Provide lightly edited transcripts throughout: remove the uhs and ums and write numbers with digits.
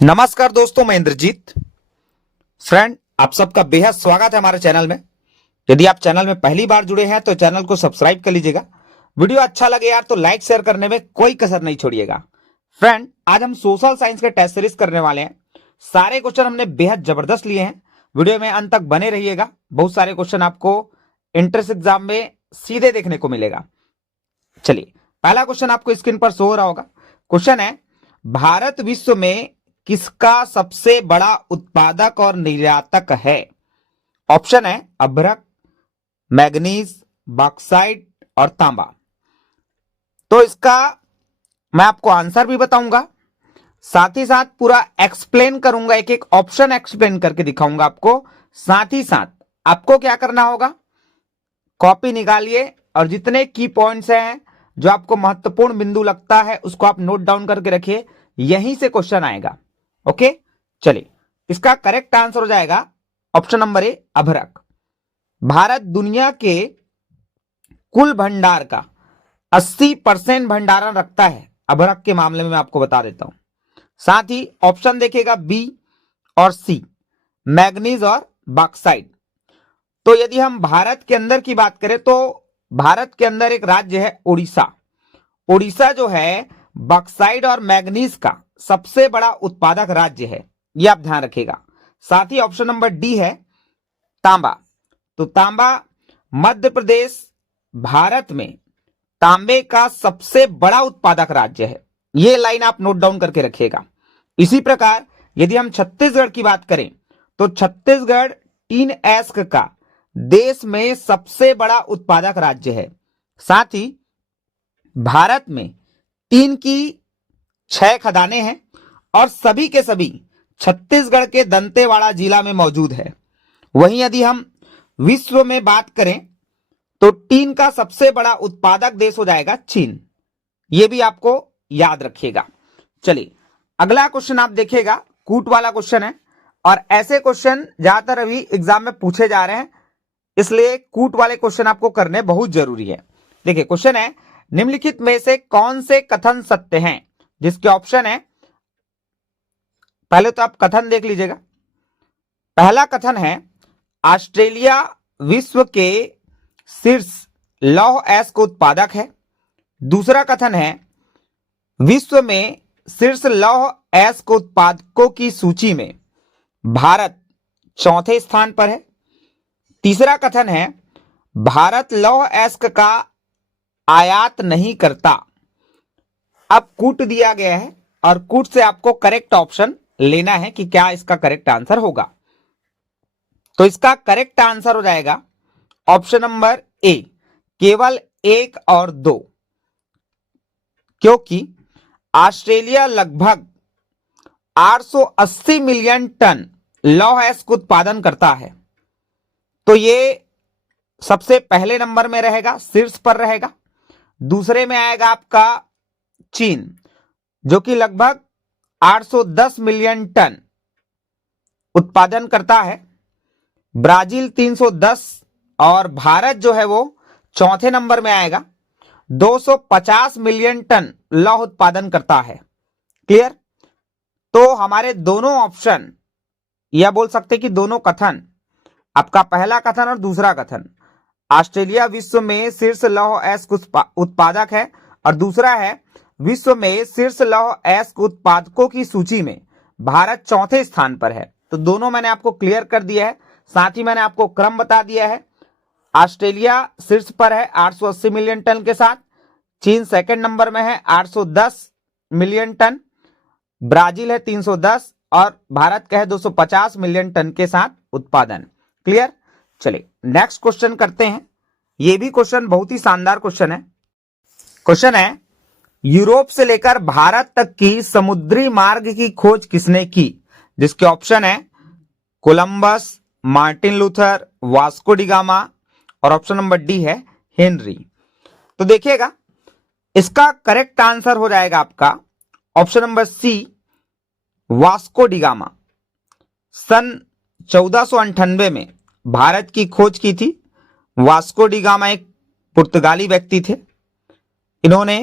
नमस्कार दोस्तों, मैं इंद्रजीत। फ्रेंड, आप सबका बेहद स्वागत है हमारे चैनल में। यदि आप चैनल में पहली बार जुड़े हैं तो चैनल को सब्सक्राइब कर लीजिएगा। वीडियो अच्छा लगे यार तो लाइक शेयर करने में कोई कसर नहीं छोड़िएगा। फ्रेंड, आज हम सोशल साइंस के टेस्ट सीरीज करने वाले हैं। सारे क्वेश्चन हमने बेहद जबरदस्त लिए हैं। वीडियो में अंत तक बने रहिएगा। बहुत सारे क्वेश्चन आपको एंट्रेंस एग्जाम में सीधे देखने को मिलेगा। चलिए, पहला क्वेश्चन आपको स्क्रीन पर शो हो रहा होगा। क्वेश्चन है, भारत विश्व में किसका सबसे बड़ा उत्पादक और निर्यातक है? ऑप्शन है अभ्रक, मैग्नीज, बॉक्साइट और तांबा। तो इसका मैं आपको आंसर भी बताऊंगा, साथ ही साथ पूरा एक्सप्लेन करूंगा, एक एक ऑप्शन एक्सप्लेन करके दिखाऊंगा आपको। साथ ही साथ आपको क्या करना होगा, कॉपी निकालिए और जितने की पॉइंट्स हैं जो आपको महत्वपूर्ण बिंदु लगता है उसको आप नोट डाउन करके रखिए। यहीं से क्वेश्चन आएगा। ओके, चलिए, इसका करेक्ट आंसर हो जाएगा ऑप्शन नंबर ए, अभ्रक। भारत दुनिया के कुल भंडार का 80% भंडारण रखता है अभ्रक के मामले में, मैं आपको बता देता हूं। साथ ही ऑप्शन देखिएगा बी और सी, मैग्नीज और बॉक्साइट। तो यदि हम भारत के अंदर की बात करें तो भारत के अंदर एक राज्य है उड़ीसा। उड़ीसा जो है बॉक्साइट और मैग्नीज का सबसे बड़ा उत्पादक राज्य है, यह आप ध्यान रखिएगा। साथ ही ऑप्शन नंबर डी है तांबा। तो तांबा, मध्य प्रदेश भारत में तांबे का सबसे बड़ा उत्पादक राज्य है। यह लाइन आप नोट डाउन करके रखिएगा। इसी प्रकार यदि हम छत्तीसगढ़ की बात करें तो छत्तीसगढ़ टीन एस्क का देश में सबसे बड़ा उत्पादक राज्य है। साथ ही भारत में टीन की 6 खदानें हैं और सभी के सभी छत्तीसगढ़ के दंतेवाड़ा जिला में मौजूद है। वहीं यदि हम विश्व में बात करें तो टीन का सबसे बड़ा उत्पादक देश हो जाएगा चीन। यह भी आपको याद रखिएगा। चलिए, अगला क्वेश्चन आप देखिएगा, कूट वाला क्वेश्चन है और ऐसे क्वेश्चन ज्यादातर अभी एग्जाम में पूछे जा रहे हैं, इसलिए कूट वाले क्वेश्चन आपको करने बहुत जरूरी है। देखिए, क्वेश्चन है, निम्नलिखित में से कौन से कथन सत्य हैं? जिसके ऑप्शन है, पहले तो आप कथन देख लीजिएगा। पहला कथन है, ऑस्ट्रेलिया विश्व के शीर्ष लौह अयस्क उत्पादक है। दूसरा कथन है, विश्व में शीर्ष लौह अयस्क उत्पादकों की सूची में भारत चौथे स्थान पर है। तीसरा कथन है, भारत लौह अयस्क का आयात नहीं करता। अब कूट दिया गया है और कूट से आपको करेक्ट ऑप्शन लेना है कि क्या इसका करेक्ट आंसर होगा। तो इसका करेक्ट आंसर हो जाएगा ऑप्शन नंबर ए, केवल 1 और 2, क्योंकि ऑस्ट्रेलिया लगभग 880 मिलियन टन लौह अयस्क उत्पादन करता है। तो ये सबसे पहले नंबर में रहेगा, शीर्ष पर रहेगा। दूसरे में आएगा आपका चीन, जो कि लगभग 810 मिलियन टन उत्पादन करता है। ब्राजील 310 और भारत जो है वो चौथे नंबर में आएगा, 250 मिलियन टन लौह उत्पादन करता है। क्लियर? तो हमारे दोनों ऑप्शन, या बोल सकते कि दोनों कथन, आपका पहला कथन और दूसरा कथन, ऑस्ट्रेलिया विश्व में शीर्ष लौह अयस्क उत्पादक है और दूसरा है विश्व में शीर्ष लौह अयस्क उत्पादकों की सूची में भारत चौथे स्थान पर है। तो दोनों मैंने आपको क्लियर कर दिया है। साथ ही मैंने आपको क्रम बता दिया है। ऑस्ट्रेलिया शीर्ष पर है 880 मिलियन टन के साथ, चीन सेकंड नंबर में है 810 मिलियन टन, ब्राजील है 310 और भारत का है 250 मिलियन टन के साथ उत्पादन। क्लियर? चलिए, नेक्स्ट क्वेश्चन करते हैं। यह भी क्वेश्चन बहुत ही शानदार क्वेश्चन है। क्वेश्चन है, यूरोप से लेकर भारत तक की समुद्री मार्ग की खोज किसने की? जिसके ऑप्शन है Columbus, Martin Luther, Vasco da Gama और ऑप्शन नंबर डी है हेनरी। तो देखिएगा, इसका करेक्ट आंसर हो जाएगा आपका option number C, Vasco da Gama. सन 1498 में भारत की खोज की थी। वास्को डी गामा एक पुर्तगाली व्यक्ति थे। इन्होंने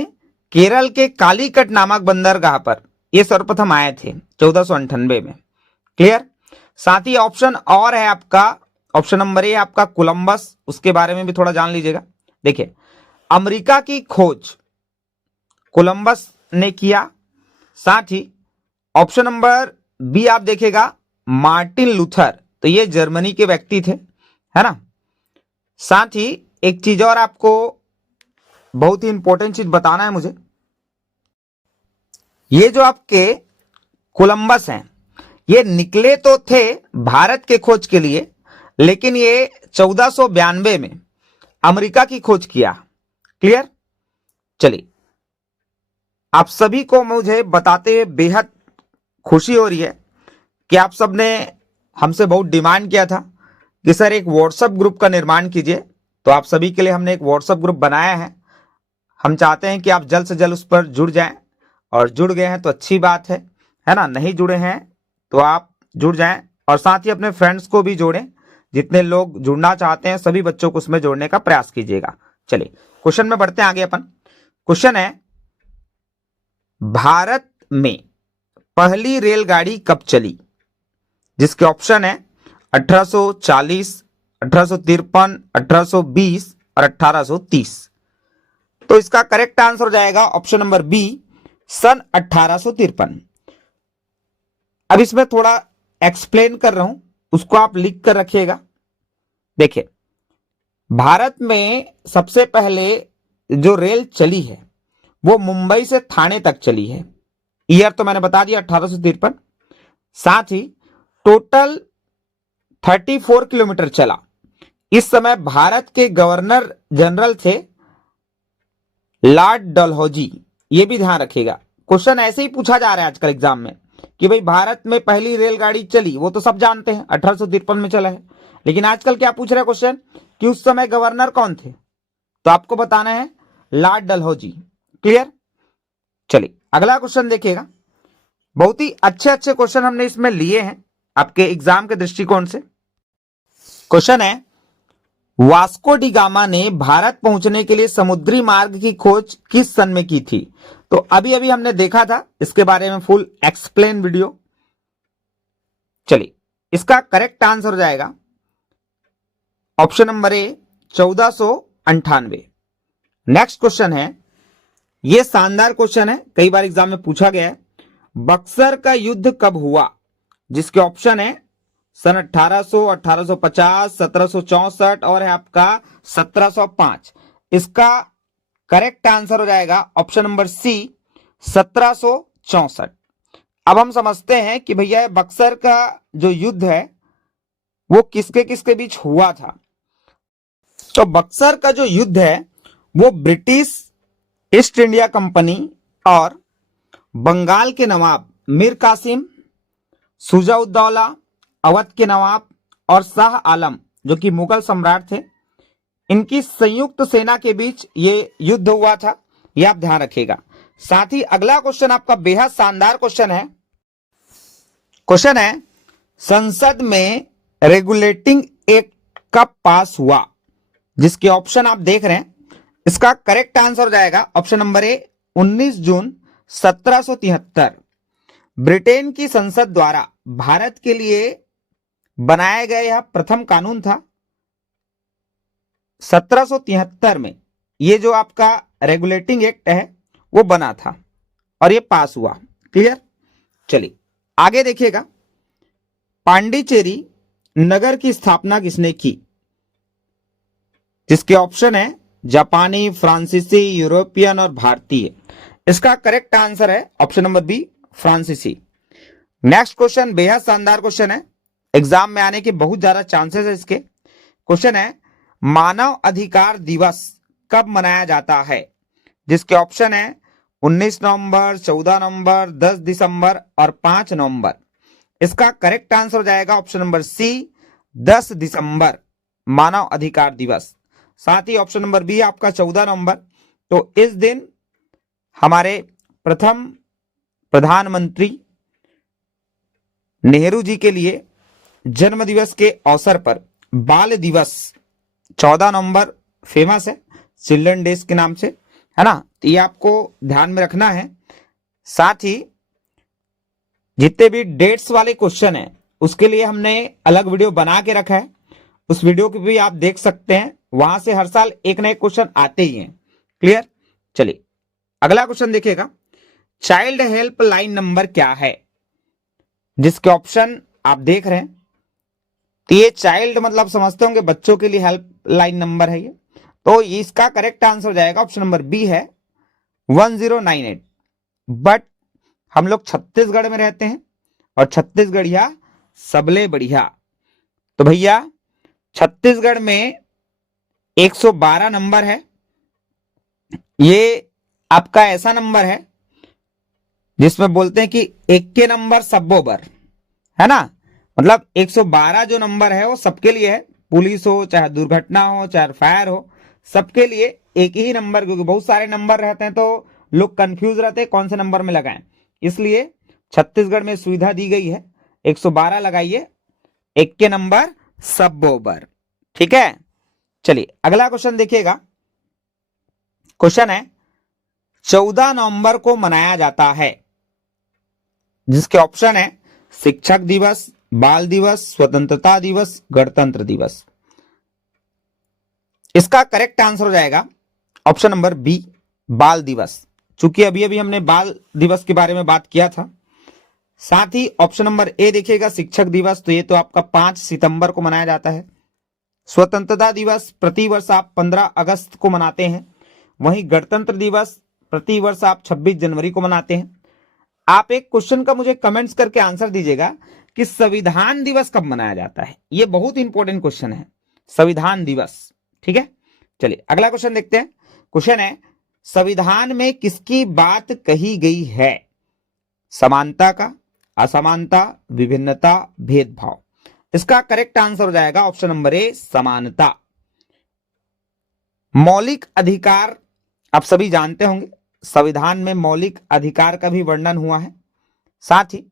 केरल के कालीकट नामक बंदरगाह पर ये सर्वप्रथम आए थे 1498 में। क्लियर। साथ ही ऑप्शन और है आपका, ऑप्शन नंबर ए आपका कोलंबस, उसके बारे में भी थोड़ा जान लीजिएगा। देखिए, अमेरिका की खोज कोलंबस ने किया। साथ ही ऑप्शन नंबर बी आप देखेगा मार्टिन लूथर, तो ये जर्मनी के व्यक्ति थे, है ना। साथ ही एक चीज और आपको बहुत ही इंपॉर्टेंट चीज बताना है मुझे, ये जो आपके कोलंबस हैं ये निकले तो थे भारत के खोज के लिए, लेकिन ये 1492 में अमेरिका की खोज किया। क्लियर। चलिए, आप सभी को मुझे बताते हुए बेहद खुशी हो रही है कि आप सबने हमसे बहुत डिमांड किया था कि सर एक व्हाट्सएप ग्रुप का निर्माण कीजिए, तो आप सभी के लिए हमने एक व्हाट्सएप ग्रुप बनाया है। हम चाहते हैं कि आप जल्द से जल्द उस पर जुड़ जाएं, और जुड़ गए हैं तो अच्छी बात है ना। नहीं जुड़े हैं तो आप जुड़ जाएं, और साथ ही अपने फ्रेंड्स को भी जोड़ें। जितने लोग जुड़ना चाहते हैं सभी बच्चों को उसमें जोड़ने का प्रयास कीजिएगा। चलिए क्वेश्चन में बढ़ते हैं आगे। अपन क्वेश्चन है, भारत में पहली रेलगाड़ी कब चली? जिसके ऑप्शन है 1840, 1853, 1820 और 1830। तो इसका करेक्ट आंसर हो जाएगा ऑप्शन नंबर बी, सन 1853। अब इसमें थोड़ा एक्सप्लेन कर रहा हूं, उसको आप लिख कर रखिएगा। देखिए, भारत में सबसे पहले जो रेल चली है वो मुंबई से थाने तक चली है। ईयर तो मैंने बता दिया 1853। साथ ही टोटल 34 किलोमीटर चला। इस समय भारत के गवर्नर जनरल थे लॉर्ड डलहौजी, ये भी ध्यान रखिएगा। क्वेश्चन ऐसे ही पूछा जा रहा है आजकल एग्जाम में कि भाई भारत में पहली रेलगाड़ी चली, वो तो सब जानते हैं 1853 में चला है, लेकिन आजकल क्या पूछ रहे हैं क्वेश्चन कि उस समय गवर्नर कौन थे, तो आपको बताना है लॉर्ड डलहौजी। क्लियर। चलिए अगला क्वेश्चन देखिएगा। बहुत ही अच्छे अच्छे क्वेश्चन हमने इसमें लिए हैं आपके एग्जाम के दृष्टिकोण से। क्वेश्चन है, वास्को डी गामा ने भारत पहुंचने के लिए समुद्री मार्ग की खोज किस सन में की थी? तो अभी अभी हमने देखा था इसके बारे में फुल एक्सप्लेन वीडियो। चलिए इसका करेक्ट आंसर हो जाएगा ऑप्शन नंबर ए, 1498। नेक्स्ट क्वेश्चन है, यह शानदार क्वेश्चन है, कई बार एग्जाम में पूछा गया है। बक्सर का युद्ध कब हुआ? जिसके ऑप्शन है सन 1800, 1850, 1764 और है आपका 1705। इसका करेक्ट आंसर हो जाएगा ऑप्शन नंबर सी, 1764। अब हम समझते हैं कि भैया बक्सर का जो युद्ध है वो किसके किसके बीच हुआ था। तो बक्सर का जो युद्ध है वो ब्रिटिश ईस्ट इंडिया कंपनी और बंगाल के नवाब मीर कासिम, शुजा-उद-दौला, अवध के नवाब और शाह आलम जो कि मुगल सम्राट थे, इनकी संयुक्त सेना के बीच ये युद्ध हुआ था। यह आप ध्यान रखिएगा। साथ ही अगला क्वेश्चन आपका बेहद शानदार क्वेश्चन है। क्वेश्चन है, संसद में रेगुलेटिंग एक्ट कब पास हुआ? जिसके ऑप्शन आप देख रहे हैं, इसका करेक्ट आंसर हो जाएगा ऑप्शन नंबर ए, 19 जून 1773। ब्रिटेन की संसद द्वारा भारत के लिए बनाया गया यह प्रथम कानून था। 1773 में ये जो आपका रेगुलेटिंग एक्ट है वो बना था और ये पास हुआ। क्लियर। चलिए आगे देखिएगा। पांडिचेरी नगर की स्थापना किसने की? जिसके ऑप्शन है जापानी, फ्रांसीसी, यूरोपियन और भारतीय। इसका करेक्ट आंसर है ऑप्शन नंबर बी, फ्रांसीसी। नेक्स्ट क्वेश्चन बेहद शानदार क्वेश्चन है, एग्जाम में आने के बहुत ज्यादा चांसेस है इसके। क्वेश्चन है, मानव अधिकार दिवस कब मनाया जाता है? जिसके ऑप्शन है 19 नवंबर, 14 नवंबर, 10 दिसंबर और 5 नवंबर। इसका करेक्ट आंसर हो जाएगा ऑप्शन नंबर सी, 10 दिसंबर मानव अधिकार दिवस। साथ ही ऑप्शन नंबर बी आपका 14 नवंबर। तो इस दिन हमारे प्रथम प्रधानमंत्री नेहरू जी के लिए जन्म दिवस के अवसर पर बाल दिवस 14 नवंबर फेमस है चिल्ड्रन डेज के नाम से, है ना। तो ये आपको ध्यान में रखना है। साथ ही जितने भी डेट्स वाले क्वेश्चन है उसके लिए हमने अलग वीडियो बना के रखा है, उस वीडियो को भी आप देख सकते हैं। वहां से हर साल एक नए क्वेश्चन आते ही हैं। क्लियर? चलिए अगला क्वेश्चन देखिएगा, चाइल्ड हेल्प लाइन नंबर क्या है? जिसके ऑप्शन आप देख रहे हैं, तो ये चाइल्ड मतलब समझते होंगे बच्चों के लिए हेल्प लाइन नंबर है ये, तो इसका करेक्ट आंसर हो जाएगा ऑप्शन नंबर बी है 1098। बट हम लोग छत्तीसगढ़ में रहते हैं और छत्तीसगढ़िया सबले बढ़िया, तो भैया छत्तीसगढ़ में 112 नंबर है। ये आपका ऐसा नंबर है जिसमें बोलते हैं कि एक के नंबर सबो बर, है ना, मतलब 112 जो नंबर है वो सबके लिए है, पुलिस हो चाहे दुर्घटना हो चाहे फायर हो, सबके लिए एक ही नंबर, क्योंकि बहुत सारे नंबर रहते हैं तो लोग कंफ्यूज रहते हैं कौन से नंबर में लगाएं, इसलिए छत्तीसगढ़ में सुविधा दी गई है 112 लगाइए, एक के नंबर सबो बर। ठीक है, चलिए अगला क्वेश्चन देखिएगा। क्वेश्चन है 14 नवंबर को मनाया जाता है, जिसके ऑप्शन है शिक्षक दिवस, बाल दिवस, स्वतंत्रता दिवस, गणतंत्र दिवस। इसका करेक्ट आंसर हो जाएगा ऑप्शन नंबर बी बाल दिवस, चूंकि अभी अभी हमने बाल दिवस के बारे में बात किया था। साथ ही ऑप्शन नंबर ए देखिएगा शिक्षक दिवस, तो ये तो आपका 5 सितंबर को मनाया जाता है। स्वतंत्रता दिवस प्रतिवर्ष आप 15 अगस्त को मनाते हैं, वहीं गणतंत्र दिवस प्रतिवर्ष आप 26 जनवरी को मनाते हैं। आप एक क्वेश्चन का मुझे कमेंट्स करके आंसर दीजिएगा कि संविधान दिवस कब मनाया जाता है, ये बहुत इंपॉर्टेंट क्वेश्चन है, संविधान दिवस। ठीक है, चलिए अगला क्वेश्चन देखते हैं। क्वेश्चन है संविधान में किसकी बात कही गई है? समानता का, असमानता, विभिन्नता, भेदभाव। इसका करेक्ट आंसर हो जाएगा ऑप्शन नंबर ए समानता। मौलिक अधिकार आप सभी जानते होंगे, संविधान में मौलिक अधिकार का भी वर्णन हुआ है। साथ ही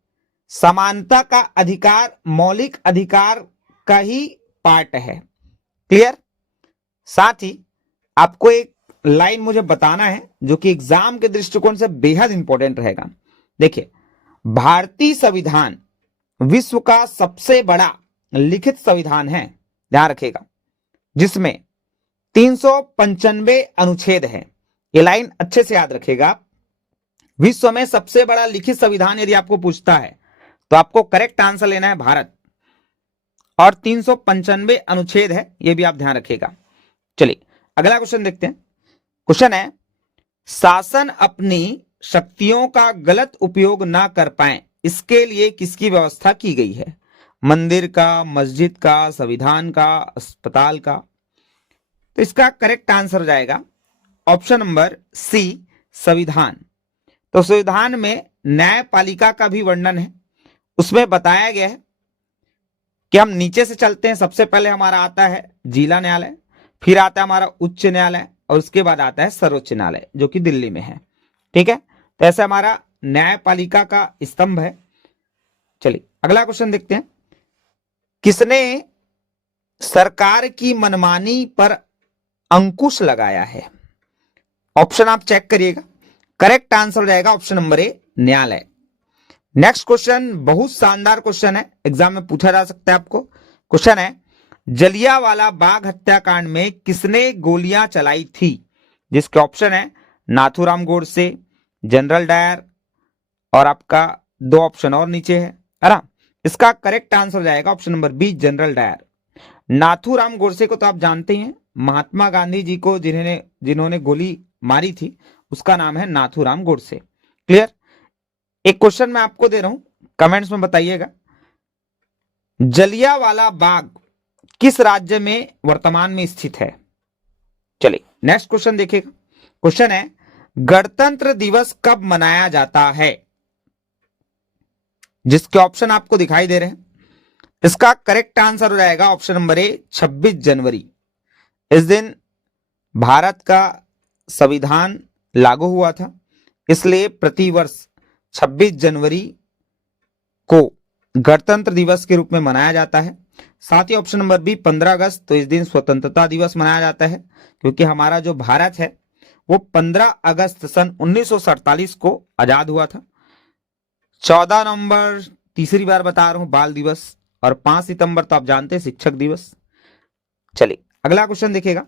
समानता का अधिकार मौलिक अधिकार का ही पार्ट है। क्लियर? साथ ही आपको एक लाइन मुझे बताना है जो कि एग्जाम के दृष्टिकोण से बेहद इंपॉर्टेंट रहेगा। देखिए, भारतीय संविधान विश्व का सबसे बड़ा लिखित संविधान है, ध्यान रखिएगा, जिसमें 395 अनुच्छेद है। ये लाइन अच्छे से याद रखिएगा। विश्व में सबसे बड़ा लिखित संविधान यदि आपको पूछता है तो आपको करेक्ट आंसर लेना है भारत, और 395 अनुच्छेद है, ये भी आप ध्यान रखिएगा। चलिए अगला क्वेश्चन देखते हैं। क्वेश्चन है शासन अपनी शक्तियों का गलत उपयोग ना कर पाए, इसके लिए किसकी व्यवस्था की गई है? मंदिर का, मस्जिद का, संविधान का, अस्पताल का। तो इसका करेक्ट आंसर हो जाएगा ऑप्शन नंबर सी संविधान। तो संविधान में न्यायपालिका का भी वर्णन है, उसमें बताया गया है कि हम नीचे से चलते हैं, सबसे पहले हमारा आता है जिला न्यायालय, फिर आता है हमारा उच्च न्यायालय, और उसके बाद आता है सर्वोच्च न्यायालय जो कि दिल्ली में है। ठीक है, तो ऐसे हमारा न्यायपालिका का स्तंभ है। चलिए अगला क्वेश्चन देखते हैं। किसने सरकार की मनमानी पर अंकुश लगाया है? ऑप्शन आप चेक करिएगा, करेक्ट आंसर हो जाएगा ऑप्शन नंबर ए न्यायालय। नेक्स्ट क्वेश्चन बहुत शानदार क्वेश्चन है, एग्जाम में पूछा जा सकता है आपको। क्वेश्चन है जलियांवाला बाग हत्याकांड में किसने गोलियां चलाई थी? जिसके ऑप्शन है नाथूराम गोडसे, जनरल डायर, और आपका 2 ऑप्शन और नीचे है ना। इसका करेक्ट आंसर हो जाएगा option number B general Dyer. Nathuram Godse को तो आप जानते हैं, महात्मा गांधी जी को जिन्होंने गोली मारी थी उसका नाम है नाथूराम गोडसे। क्लियर? एक क्वेश्चन मैं आपको दे रहा हूं, कमेंट्स में बताइएगा, जलियांवाला बाग किस राज्य में वर्तमान में स्थित है? चलिए नेक्स्ट क्वेश्चन देखिएगा। क्वेश्चन है गणतंत्र दिवस कब मनाया जाता है? जिसके ऑप्शन आपको दिखाई दे रहे हैं, इसका करेक्ट आंसर हो जाएगा ऑप्शन नंबर ए 26 जनवरी। इस दिन भारत का संविधान लागू हुआ था, इसलिए प्रतिवर्ष 26 जनवरी को गणतंत्र दिवस के रूप में मनाया जाता है। साथ ही ऑप्शन नंबर बी 15 अगस्त, तो इस दिन स्वतंत्रता दिवस मनाया जाता है, क्योंकि हमारा जो भारत है वो 15 अगस्त सन 1947 को आजाद हुआ था। 14 नवंबर तीसरी बार बता रहा हूं बाल दिवस, और 5 सितंबर तो आप जानते हैं शिक्षक दिवस। चलिए अगला क्वेश्चन देखिएगा,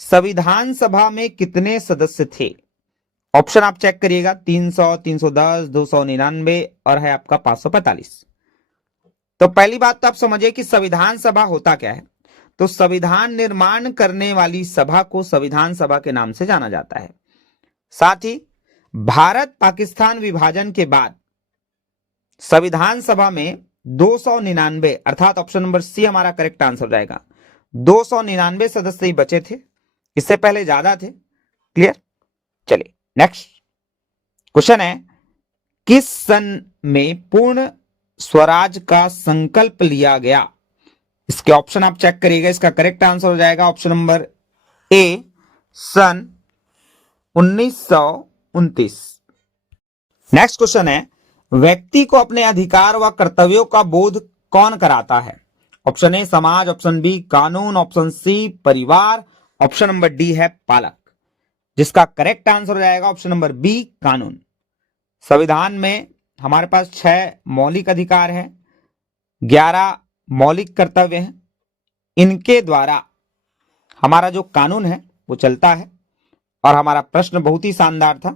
संविधान सभा में कितने सदस्य थे? ऑप्शन आप चेक करिएगा, 300, 310, 299 और है आपका 545। तो पहली बात तो आप समझिए कि संविधान सभा होता क्या है। तो संविधान निर्माण करने वाली सभा को संविधान सभा के नाम से जाना जाता है। साथ ही भारत पाकिस्तान विभाजन के बाद संविधान सभा में 299 अर्थात ऑप्शन नंबर सी हमारा करेक्ट आंसर जाएगा, 299 सदस्य ही बचे थे, इससे पहले ज्यादा थे। क्लियर। चलिए नेक्स्ट क्वेश्चन है, किस सन में पूर्ण स्वराज का संकल्प लिया गया? इसके ऑप्शन आप चेक करिएगा, इसका करेक्ट आंसर हो जाएगा ऑप्शन नंबर ए, सन 1929। नेक्स्ट क्वेश्चन है, व्यक्ति को अपने अधिकार व कर्तव्यों का बोध कौन कराता है? ऑप्शन ए समाज, ऑप्शन बी कानून, ऑप्शन सी परिवार, ऑप्शन नंबर डी है पालक। जिसका करेक्ट आंसर हो जाएगा ऑप्शन नंबर बी कानून। संविधान में हमारे पास 6 मौलिक अधिकार हैं, 11 मौलिक कर्तव्य हैं। इनके द्वारा हमारा जो कानून है वो चलता है। और हमारा प्रश्न बहुत ही शानदार था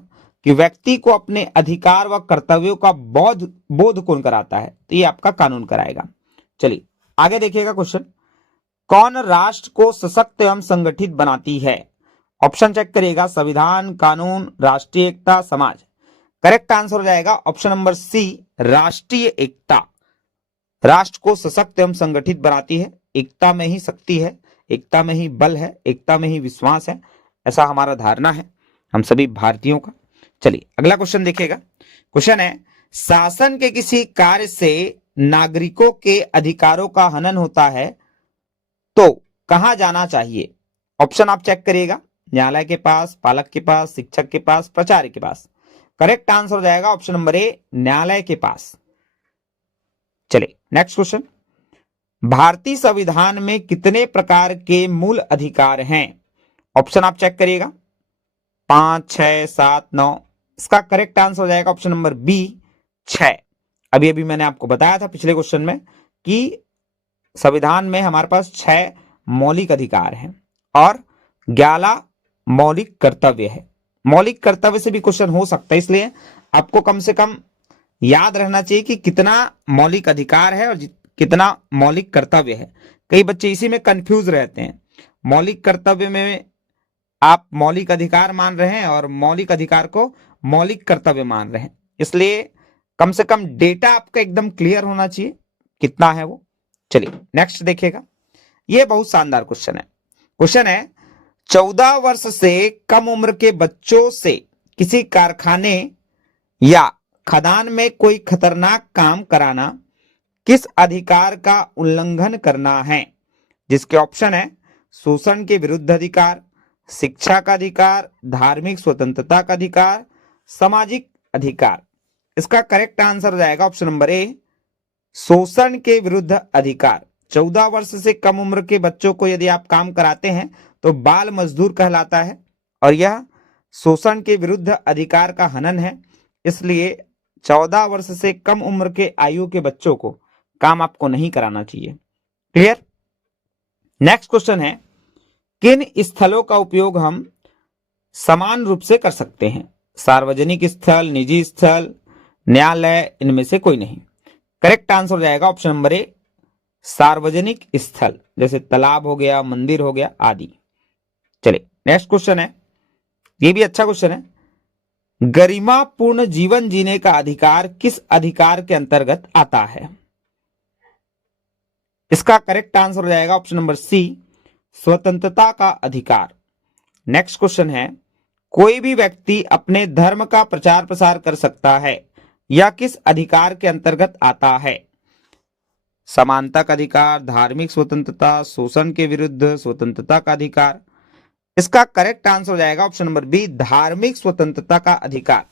कि व्यक्ति को अपने अधिकार व कर्तव्यों का बोध कौन कराता है? तो ये आपका कानून कराएगा। चलिए आगे देखिएगा क्वेश्चन, कौन राष्ट्र को सशक्त एवं संगठित बनाती है? ऑप्शन चेक करिएगा, संविधान, कानून, राष्ट्रीय एकता, समाज। करेक्ट आंसर हो जाएगा ऑप्शन नंबर सी, राष्ट्रीय एकता। राष्ट्र को सशक्त एवं संगठित बनाती है। एकता में ही शक्ति है, एकता में ही बल है, एकता में ही विश्वास है, ऐसा हमारा धारणा है हम सभी भारतीयों का। चलिए अगला क्वेश्चन देखिएगा, क्वेश्चन है, शासन के किसी कार्य से नागरिकों के अधिकारों का हनन होता है तो कहां जाना चाहिए? ऑप्शन आप चेक करिएगा, न्यायालय के पास, पालक के पास, शिक्षक के पास, प्राचार्य के पास। करेक्ट आंसर हो जाएगा ऑप्शन नंबर ए, न्यायालय के पास। चलिए नेक्स्ट क्वेश्चन, भारतीय संविधान में कितने प्रकार के मूल अधिकार हैं? ऑप्शन आप चेक करिएगा, 5, 6, 7, 9। इसका करेक्ट आंसर हो जाएगा ऑप्शन नंबर बी, 6। अभी अभी मैंने आपको बताया था पिछले क्वेश्चन में कि संविधान में हमारे पास 6 मौलिक अधिकार हैं और 11 मौलिक कर्तव्य है। मौलिक कर्तव्य से भी क्वेश्चन हो सकता है, इसलिए आपको कम से कम याद रहना चाहिए कि कितना मौलिक अधिकार है और कितना मौलिक कर्तव्य है। कई बच्चे इसी में कंफ्यूज रहते हैं, मौलिक कर्तव्य में आप मौलिक अधिकार मान रहे हैं और मौलिक अधिकार को मौलिक कर्तव्य मान रहे हैं। इसलिए कम से कम डेटा आपका एकदम क्लियर होना चाहिए कितना है वो। चलिए नेक्स्ट देखिएगा, ये बहुत शानदार क्वेश्चन है। क्वेश्चन है, 14 वर्ष से कम उम्र के बच्चों से किसी कारखाने या खदान में कोई खतरनाक काम कराना किस अधिकार का उल्लंघन करना है? जिसके ऑप्शन है, शोषण के विरुद्ध अधिकार, शिक्षा का अधिकार, धार्मिक स्वतंत्रता का अधिकार, सामाजिक अधिकार। इसका करेक्ट आंसर हो जाएगा ऑप्शन नंबर ए, शोषण के विरुद्ध अधिकार। 14 वर्ष से कम उम्र के बच्चों को यदि आप काम कराते हैं तो बाल मजदूर कहलाता है और यह शोषण के विरुद्ध अधिकार का हनन है। इसलिए 14 वर्ष से कम उम्र के आयु के बच्चों को काम आपको नहीं कराना चाहिए। क्लियर। नेक्स्ट क्वेश्चन है, किन स्थलों का उपयोग हम समान रूप से कर सकते हैं? सार्वजनिक स्थल, निजी स्थल, न्यायालय, इनमें से कोई नहीं। करेक्ट आंसर हो जाएगा ऑप्शन नंबर ए, सार्वजनिक स्थल, जैसे तालाब हो गया, मंदिर हो गया आदि। चलिए नेक्स्ट क्वेश्चन है, ये भी अच्छा क्वेश्चन है, गरिमापूर्ण जीवन जीने का अधिकार किस अधिकार के अंतर्गत आता है? इसका करेक्ट आंसर हो जाएगा ऑप्शन नंबर सी, स्वतंत्रता का अधिकार। नेक्स्ट क्वेश्चन है, कोई भी व्यक्ति अपने धर्म का प्रचार प्रसार कर सकता है, यह किस अधिकार के अंतर्गत आता है? समानता का अधिकार, धार्मिक स्वतंत्रता, शोषण के विरुद्ध स्वतंत्रता का अधिकार। इसका करेक्ट आंसर हो जाएगा ऑप्शन नंबर बी, धार्मिक स्वतंत्रता का अधिकार।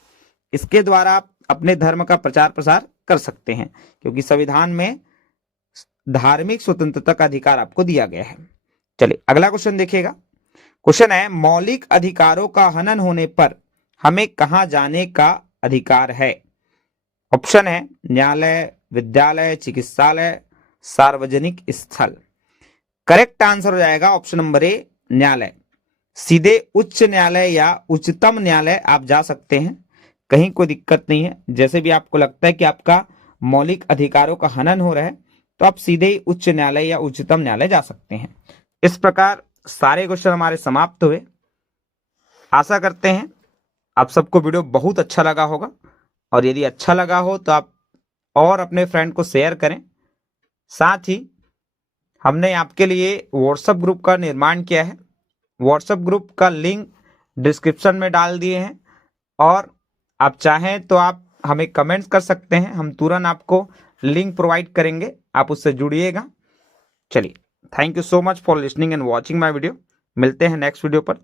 इसके द्वारा आप अपने धर्म का प्रचार प्रसार कर सकते हैं क्योंकि संविधान में धार्मिक स्वतंत्रता का अधिकार आपको दिया गया है। चलिए अगला क्वेश्चन देखिएगा, क्वेश्चन है, मौलिक अधिकारों का हनन होने पर हमें कहां जाने का अधिकार है? ऑप्शन है न्यायालय, विद्यालय, चिकित्सालय, सार्वजनिक स्थल। करेक्ट आंसर हो जाएगा ऑप्शन नंबर ए, न्यायालय। सीधे उच्च न्यायालय या उच्चतम न्यायालय आप जा सकते हैं, कहीं कोई दिक्कत नहीं है। जैसे भी आपको लगता है कि आपका मौलिक अधिकारों का हनन हो रहा है तो आप सीधे ही उच्च न्यायालय या उच्चतम न्यायालय जा सकते हैं। इस प्रकार सारे क्वेश्चन हमारे समाप्त हुए। आशा करते हैं आप सबको वीडियो बहुत अच्छा लगा होगा, और यदि अच्छा लगा हो तो आप और अपने फ्रेंड को शेयर करें। साथ ही हमने आपके लिए व्हाट्सएप ग्रुप का निर्माण किया है। व्हाट्सएप ग्रुप का लिंक डिस्क्रिप्शन में डाल दिए हैं, और आप चाहें तो आप हमें कमेंट्स कर सकते हैं, हम तुरंत आपको लिंक प्रोवाइड करेंगे, आप उससे जुड़िएगा। चलिए, thank you so much for listening and watching my video. मिलते हैं नेक्स्ट वीडियो पर।